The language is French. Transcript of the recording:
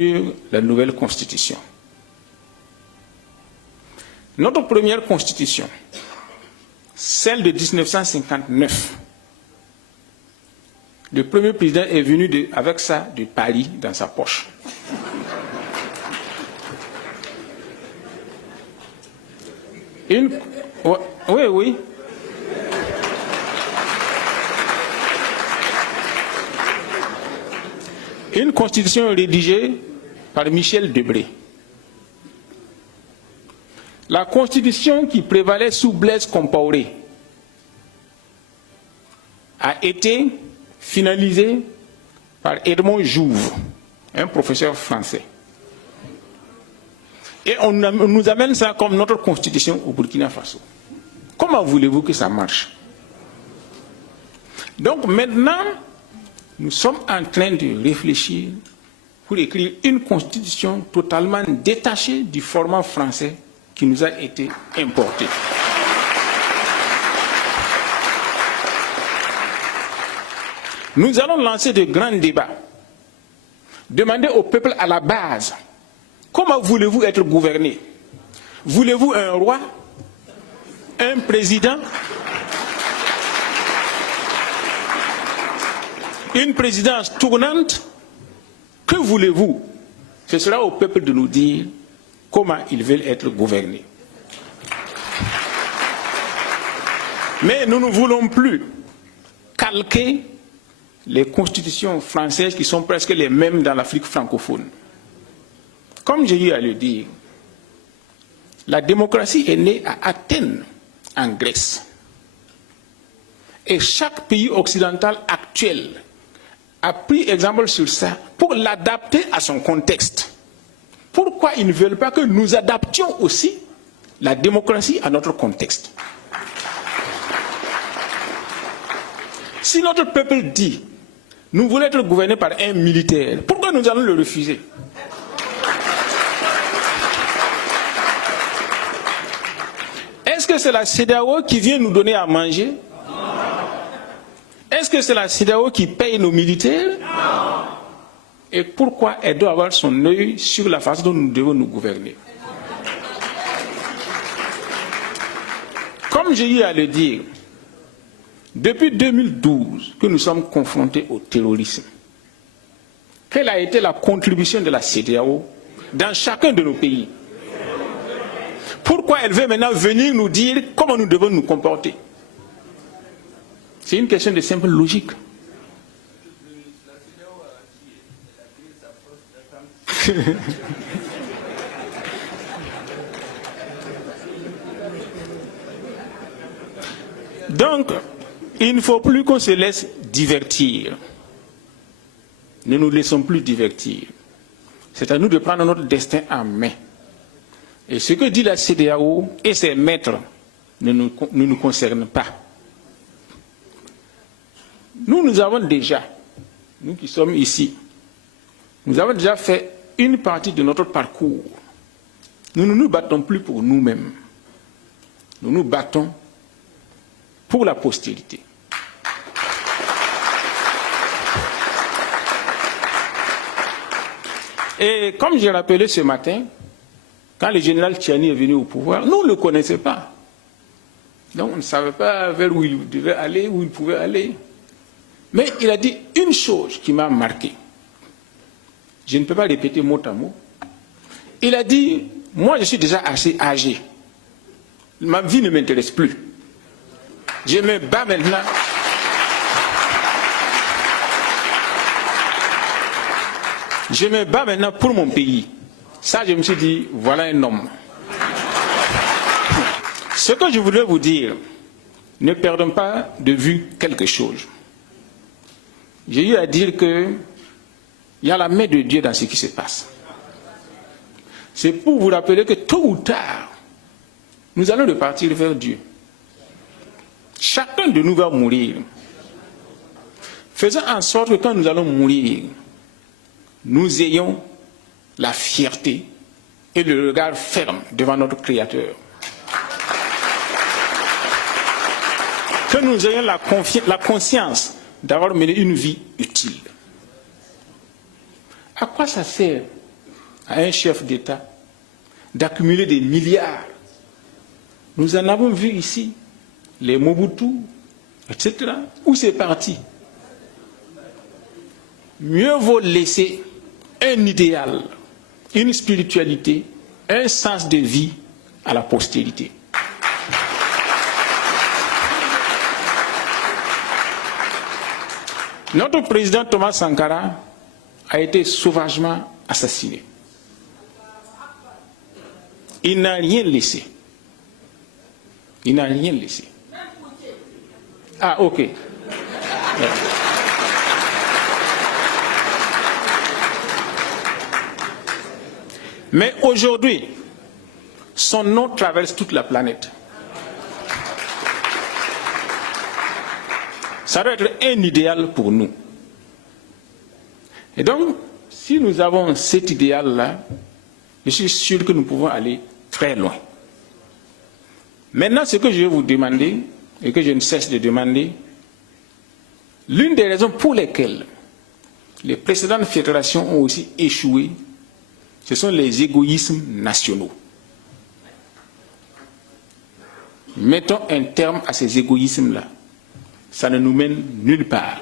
la nouvelle constitution. Notre première constitution, celle de 1959, le premier président est venu avec ça de Paris dans sa poche. Oui. Une constitution rédigée par Michel Debré. La constitution qui prévalait sous Blaise Compaoré a été finalisée par Edmond Jouve, un professeur français. Et on nous amène ça comme notre constitution au Burkina Faso. Comment voulez-vous que ça marche? Donc maintenant, nous sommes en train de réfléchir pour écrire une constitution totalement détachée du format français qui nous a été importé. Nous allons lancer de grands débats. Demander au peuple à la base, comment voulez-vous être gouverné? Voulez-vous un roi? Un président? Une présidence tournante? Que voulez-vous? Ce sera au peuple de nous dire comment ils veulent être gouvernés. Mais nous ne voulons plus calquer les constitutions françaises qui sont presque les mêmes dans l'Afrique francophone. Comme j'ai eu à le dire, la démocratie est née à Athènes, en Grèce. Et chaque pays occidental actuel a pris exemple sur ça pour l'adapter à son contexte. Pourquoi ils ne veulent pas que nous adaptions aussi la démocratie à notre contexte? Si notre peuple dit « nous voulons être gouvernés par un militaire », pourquoi nous allons le refuser? Est-ce que c'est la CEDEAO qui vient nous donner à manger? Est-ce que c'est la CEDEAO qui paye nos militaires? Et pourquoi elle doit avoir son œil sur la façon dont nous devons nous gouverner? Comme j'ai eu à le dire, depuis 2012 que nous sommes confrontés au terrorisme, quelle a été la contribution de la CEDEAO dans chacun de nos pays? Pourquoi elle veut maintenant venir nous dire comment nous devons nous comporter? C'est une question de simple logique. Donc, il ne faut plus qu'on se laisse divertir. Ne nous laissons plus divertir. C'est à nous de prendre notre destin en main. Et ce que dit la CEDEAO et ses maîtres ne nous concerne pas. Nous avons déjà, nous qui sommes ici, nous avons déjà fait une partie de notre parcours. Nous ne nous battons plus pour nous-mêmes. Nous nous battons pour la postérité. Et comme j'ai rappelé ce matin, quand le général Tchiani est venu au pouvoir, nous ne le connaissions pas. Donc on ne savait pas vers où il devait aller, où il pouvait aller. Mais il a dit une chose qui m'a marqué. Je ne peux pas répéter mot à mot. Il a dit, moi je suis déjà assez âgé. Ma vie ne m'intéresse plus. Je me bats maintenant. Je me bats maintenant pour mon pays. Ça, je me suis dit, voilà un homme. Ce que je voudrais vous dire, ne perdons pas de vue quelque chose. J'ai eu à dire que il y a la main de Dieu dans ce qui se passe. C'est pour vous rappeler que tôt ou tard, nous allons repartir vers Dieu. Chacun de nous va mourir. Faisons en sorte que quand nous allons mourir, nous ayons la fierté et le regard ferme devant notre Créateur. Que nous ayons la conscience d'avoir mené une vie utile. À quoi ça sert à un chef d'État d'accumuler des milliards. Nous en avons vu ici, les Mobutu, etc. Où c'est parti? Mieux vaut laisser un idéal, une spiritualité, un sens de vie à la postérité. Notre président Thomas Sankara a été sauvagement assassiné. Il n'a rien laissé. Il n'a rien laissé. Ah, ok. Ouais. Mais aujourd'hui, son nom traverse toute la planète. Ça doit être un idéal pour nous. Et donc, si nous avons cet idéal-là, je suis sûr que nous pouvons aller très loin. Maintenant, ce que je vais vous demander, et que je ne cesse de demander, l'une des raisons pour lesquelles les précédentes fédérations ont aussi échoué, ce sont les égoïsmes nationaux. Mettons un terme à ces égoïsmes-là. Ça ne nous mène nulle part.